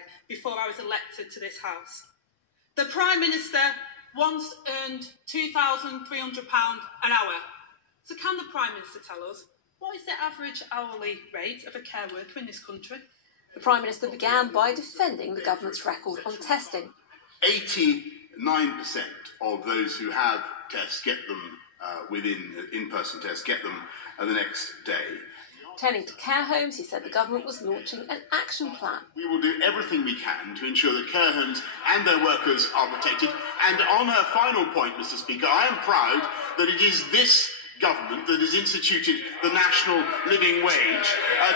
side before I was elected to this House. The Prime Minister once earned £2,300 an hour. So can the Prime Minister tell us what is the average hourly rate of a care worker in this country? The Prime Minister began by defending the government's record on testing. 89% of those who have tests get them in-person tests, get them the next day. Turning to care homes, he said the government was launching an action plan. We will do everything we can to ensure that care homes and their workers are protected. And on her final point, Mr. Speaker, I am proud that it is this government that has instituted the national living wage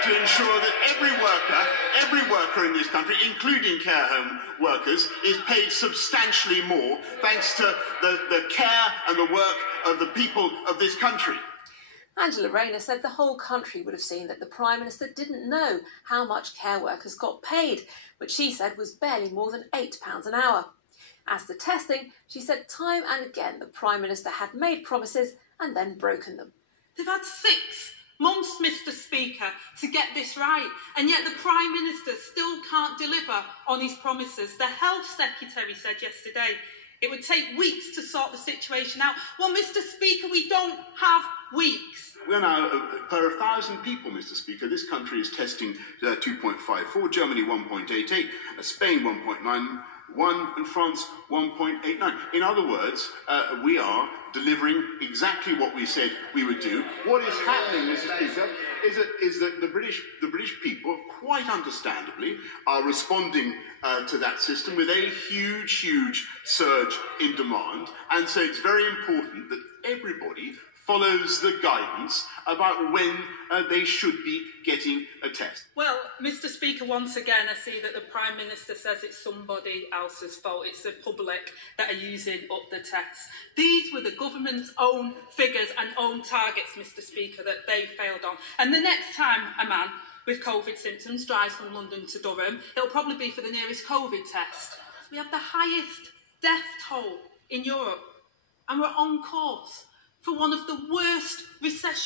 to ensure that every worker in this country, including care home workers, is paid substantially more thanks to the care and the work of the people of this country. Angela Rayner said the whole country would have seen that the Prime Minister didn't know how much care workers got paid, which she said was barely more than £8 an hour. As to testing, she said time and again the Prime Minister had made promises and then broken them. They've had 6 months, Mr. Speaker, to get this right, and yet the Prime Minister still can't deliver on his promises. The Health Secretary said yesterday it would take weeks to sort the situation out. Well, Mr. Speaker, we don't have weeks. We're now, per 1,000 people, Mr. Speaker, this country is testing 2.54, Germany 1.88, Spain 1.91, and France 1.89. In other words, we are delivering exactly what we said we would do. What is happening, Mr. Speaker, is that the British people, quite understandably, are responding to that system with a huge surge in demand. And so it's very important that everybody follows the guidance about when they should be getting a test. Well, Mr. Speaker, once again, I see that the Prime Minister says it's somebody else's fault. It's the public that are using up the tests. These were the government's own figures and own targets, Mr. Speaker, that they failed on. And the next time a man with COVID symptoms drives from London to Durham, it'll probably be for the nearest COVID test. We have the highest death toll in Europe, and we're on course for one of the worst recessions